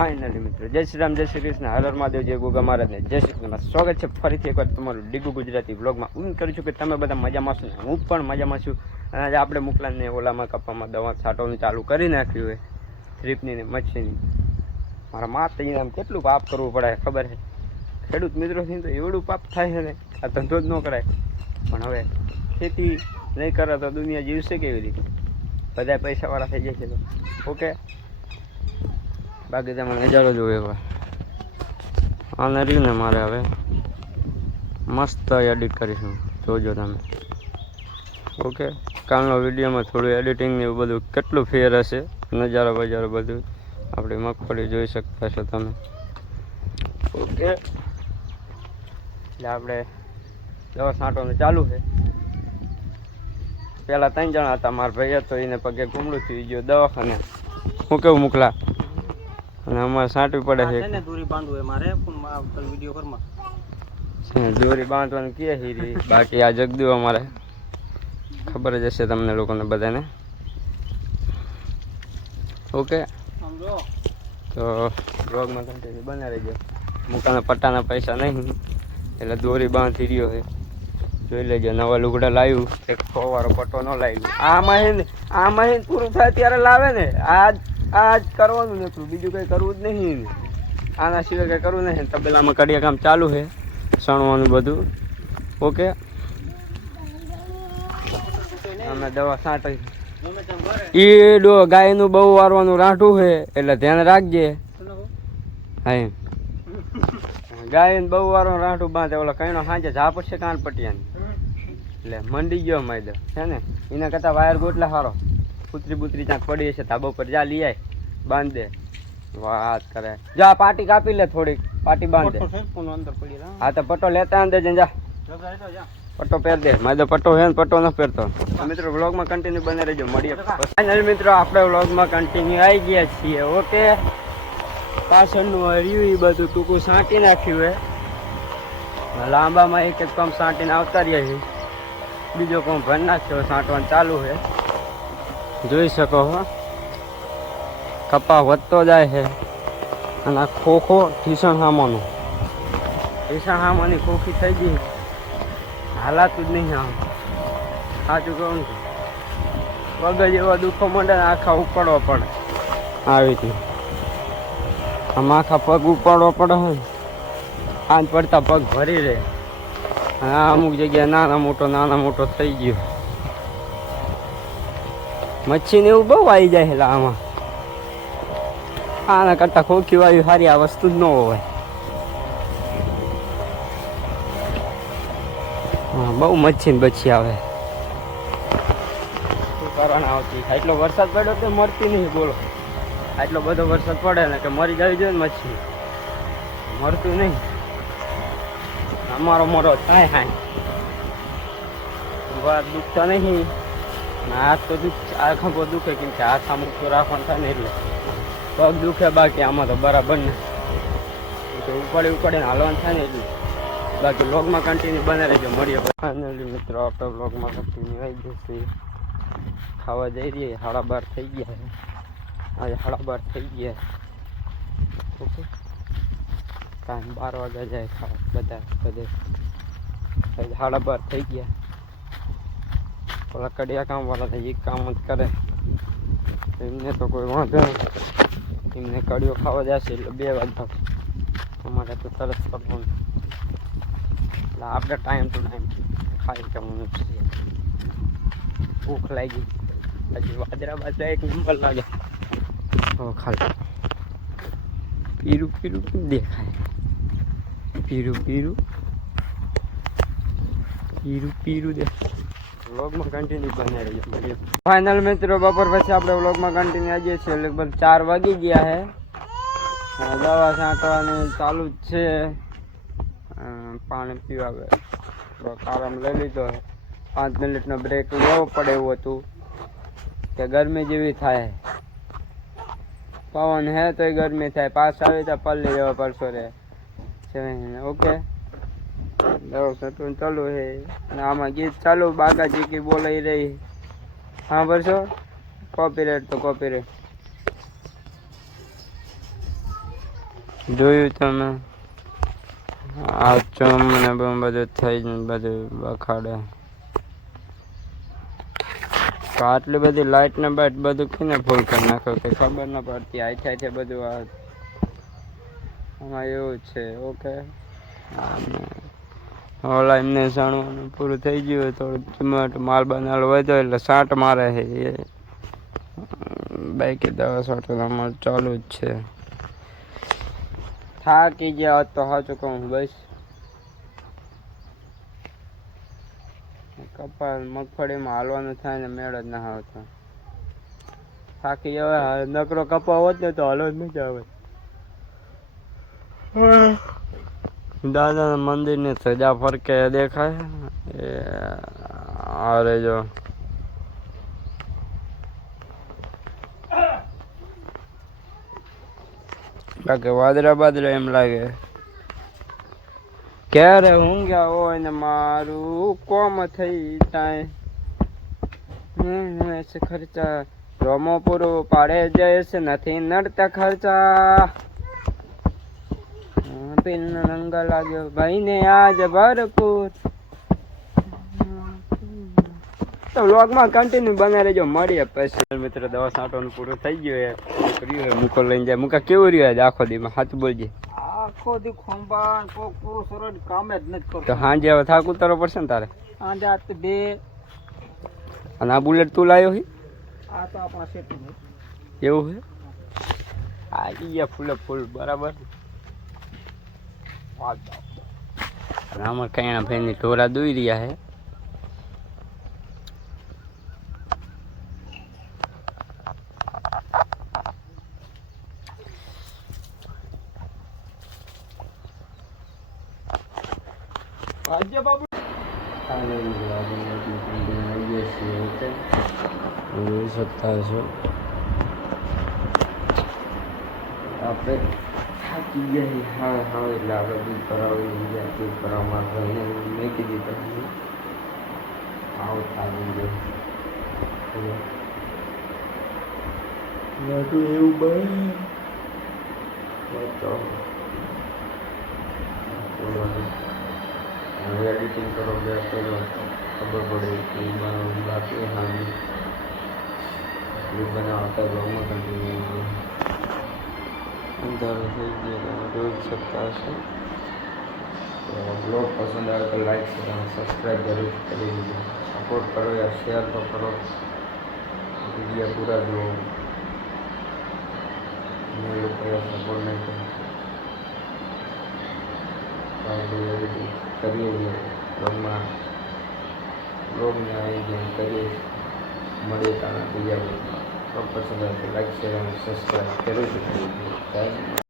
Finally મિત્રો. જય શ્રી રામ, જય શ્રી કૃષ્ણ. હર મહાદેવ, જય ગોગા મહારાજને જય શ્રી કૃષ્ણ. સ્વાગત છે ફરીથી એકવાર તમારું ડીગુ ગુજરાતી બ્લોગમાં હું કરું છું કે તમે બધા મજામાં છો ને? હું પણ મજામાં છું. અને આજે આપણે મુકલાને ઓલામાં કપામાં દવા છાંટવાનું ચાલુ કરી નાખ્યું હોય ટ્રીપની ને મચ્છીની. મારા માતાજીને આમ કેટલું પાપ કરવું પડે, ખબર છે? ખેડૂત મિત્રોથી તો એવડું પાપ થાય છે ને? આ ધંધો જ ન કરાય. પણ હવે ખેતી નહીં કરે તો દુનિયા જીવશે કેવી રીતે? બધા પૈસાવાળા થઈ જશે તો. ઓકે? બાકી તમે નજારો જોવો એકવાર આને રહ્યું ને મારે હવે. મસ્ત એડિટ કરીશું. જોજો તમે. ઓકે? કાલનો વિડીયોમાં થોડું એડિટિંગ ને એવું બધું કેટલું ફેર હશે? નજારો બજારો બધું આપણી મગફળી જોઈ શકતા છો તમે. ઓકે? એટલે આપણે દવા છાંટવાનું ચાલુ છે. પહેલાં ત્રણ જણા હતા મારા ભાઈ હતો એને પગે ગુમડું થઈ ગયો દવાખાને. હું કેવું મોકલા અને અમારે સાંટવી પડે છે દોરી બાંધવું એ મારે પણ વીડિયો કરમાં દોરી બાંધવાનું કે હીરી? બાકી આ જગદુ અમારે. ખબર જ હશે તમને લોકોને બધાને. ઓકે? તો બ્લોગમાં કન્ટિન્યુ બના રહેજો મુકાના પટ્ટાના પૈસા નહીં એટલે દોરી બાંધી રહ્યો છે. જોઈ લેજો નવા લુગડા લાવ્યું. એક ફોવાળો પટ્ટો ન લાવ્યું. આમાં હે ને આમાં હે પૂરું થાય ત્યારે લાવે ને. આજ જ કરવાનું નતું બીજું કંઈ કરવું જ નહીં આના સિવાય કંઈ કરવું નહીં તબેલામાં કડિયા કામ ચાલુ છે સણવાનું બધું. ઓકે? અમે દવા છાંટી. ઈ ડો ગાયનું બહુ વારવાનું રાંઠું છે એટલે ધ્યાન રાખજે. હા ગાયને બહુ વારવાનું રાંઠું બાંધે ઓલા કઈનો સાંજે ઝાપ છે કાન પટિયાની એટલે મંડી ગયો માયદો છે ને? એના કરતાં વાયર ગોટલા સારો. કૂતરી બુતરી ત્યાં પડી હશે ધાબો પર જા લઈ આય બાંધ. દે વાત કરે. જા પાટી કાપી લે થોડીક પાટી બાંધ. દે. હા તો પટ્ટો લેતા અંદર જઈને જા. પટ્ટો પહેર દે. મારે પટ્ટો હે ને પટ્ટો ન પહેરતો. મિત્રો વ્લોગમાં કન્ટિન્યુ બને રહેજો. મળીએ. ફાઇનલ મિત્રો આપણે વ્લોગમાં કન્ટિન્યુ આવી ગયા છીએ ઓકે? પાછળનું હર્યું એ બધું ટૂંકું સાંટી નાખ્યું હે. લાંબામાં એક જ પંપ સાંટીને આવતા રહ્યા છે બીજો કોમ ભર નાખ્યો સાંટવાનું ચાલુ છે. જોઈ શકો હો. કપા વધતો જાય છે. અને આ ખોખો ઠીસણ હામાનું. ઠીસણ હામાની ખોખી થઈ ગઈ. હાલાતું જ નહીં આમ. સાચું કહું છું વગર જેવા દુઃખો મળે ને આખા ઉપાડવા પડે. આવી રીતે. આમ આખા પગ ઉપાડવો પડે હોય આજ પડતા પગ ભરી રહે. અમુક જગ્યાએ નાના મોટો નાના મોટો થઈ ગયો. મચ્છી ને એવું બહુ આવી જાય એટલે આમાં આના કરતાં ખોખી વાળી સારી આ વસ્તુ જ ન હોય. બહુ મચ્છી ને બચ્છી આવે. શું કરવાના આવતી? એટલો વરસાદ પડ્યો તો મરતી નહીં, બોલો. આટલો બધો વરસાદ પડે ને કે મરી જવી જોઈએ ને મચ્છી. મરતું નહીં. અમારો મરો થાય હાય. વાત દુખતા નહીં. હાથ તો દુખ આ ખભો દુખે કેમ કે હાથ આમ ઉપર રાખવાનું થાય ને એટલે. પગ દુખે, બાકી આમાં તો બરાબર ને. તો ઉપાડી ઉપાડીને હાલવાનું થાય ને એટલે. બાકી વ્લોગમાં કન્ટિન્યુ બને રહેજો. મળીએ મિત્રો આપણે વ્લોગમાં કન્ટિન્યુ આવી જશે ખાવા જઈ રહીએ. સાડા બાર થઈ ગયા આજે સાડા બાર થઈ ગયા ઓકે. ટાઈમ બાર વાગ્યા જાય ખાવા. બધા, બધે. સાડા બાર થઈ ગયા. ઓલા કડિયા કામ વાળા એ કામ જ કરે. એમને તો કોઈ વાંધો નહીં. એમને કડિયો ખાવા જશે એટલે બે વાગ્યા અમારે તો તરત કરવાનું. એટલે આપણે ટાઈમ ટુ ટાઈમ ખાઈ જવાનું છે. ભૂખ લાગી. હજી વાજરા બાજરા એક નંબર લાગે. તો ખાલી. પીરું પીરું કેમ દેખાય? પીરું પીરું. પીરું પીરું દેખાય. વ્લોગમાં કન્ટિન્યુ બને રહીએ. ફાઇનલ મિત્રો, બપોર પછી આપણે વ્લોગમાં કન્ટિન્યુ આવીએ છીએ. લગભગ ચાર વાગી ગયા છે દવા છાંટવાની ચાલુ જ છે. પાણી પીવા થોડોક આરામ લઈ લીધો પાંચ મિનિટનો બ્રેક લેવો પડે એવું હતું કે ગરમી જેવી થાય. પવન હે તોય ગરમી થાય. પાસ આવી તો પલ્લી લેવા પડશો રે. ઓકે દવા છાંટવાનું ચાલુ છે. અને આમાં ગીત ચાલુ બાગાજી કી બોલાઈ રહી. હા ભરશો કોપીરાઇટ તો કોપીરાઇટ જોયું તમે? આ ચમ ને બધું થઈ જ બધું બખાડે આટલી બધી લાઈટ ને બાઈટ બધું કીને ફૂલ કરી નાખો કે ખબર ન પડતી આઈ થાય છે બધું આ. આમાં એવું છે ઓકે ઓલા એમને જાણવાનું પૂરું થઈ ગયું થોડું ચમટ માલ બનાવેલો વધ્યો એટલે સાંટ મારે છે એ. બાકી દવા સાંટ અમારું ચાલુ જ છે. થાકી ગયા તો સાચું કહું બસ. કપાળ મગફળીમાં હાલવાનું થાય ને મેળ જ ના આવતો થાકી જવાય નકરો કપા હોત ને તો હાલો જ મજા આવે દાદાના મંદિરની સજા ફરકે દેખાય એ અરે જો બાકી વાદળા બાદળા એમ લાગે ક્યારે ઊંઘ્યા હોય ને મારું કોમ થઈ જાય હમ, છે ખર્ચા રોમો પૂરું પાડે જાય છે નથી નડતા ખર્ચા પીન રંગ લાગ્યો. ભાઈ ને આજ ભરપૂર. તો વ્લોગમાં કન્ટિન્યુ બને રહેજો. મળીએ પછી. મિત્રો દવા છાંટવાનું પૂરું થઈ ગયું એ કર્યું મૂકો લઈને જાય. મૂકા કેવું રહ્યું આજે આખો દીમાં હાથ બોલજે. આખો દી કોક પૂરું સરળ કામે જ નથી તો કરતો સાંજે હવે થાક ઉતારો પડશે ને તારે? હાંજે આ તો બે. અને આ બુલેટ તું લાવ્યો હી? આ તો આપણા સેટિંગ એવું હે? આ ગયા ફૂલે ફૂલ. બરાબર? આમાં કઈના ભાઈની ઢોરા દોઈ રહ્યા હે જોઈ શકતા છો આપણે થાકી હા હા એટલે આપણે દૂધ ભરાવી બીજા દૂધ કરાવવા એને મેં દીધા આવ થાકી ગયો. લાડુ એવું બને તો એડિટિંગ કરો બે કરો. ખબર પડે કે બાકી હા બનાવતા બ્લોગમાં કન્ટિન્યુ અંધારો થઈ ગયો તમે જોઈ શકતા હશો તો બ્લોગ પસંદ આવે તો લાઈક કરો અને સબસ્ક્રાઈબ જરૂર કરી દીધો સપોર્ટ કરો યા શેર તો કરો વીડિયો પૂરા જુઓ અમે લોકો સપોર્ટ નહીં કરો આપણે એડિટિંગ કરીએ છીએ બ્લોગમાં બ્લોગને આવી જેમ કરીએ મળીએ તારા બીજા આવે તો લાઈક શેર અને સબસ્ક્રાઈબ થેન્ક યુ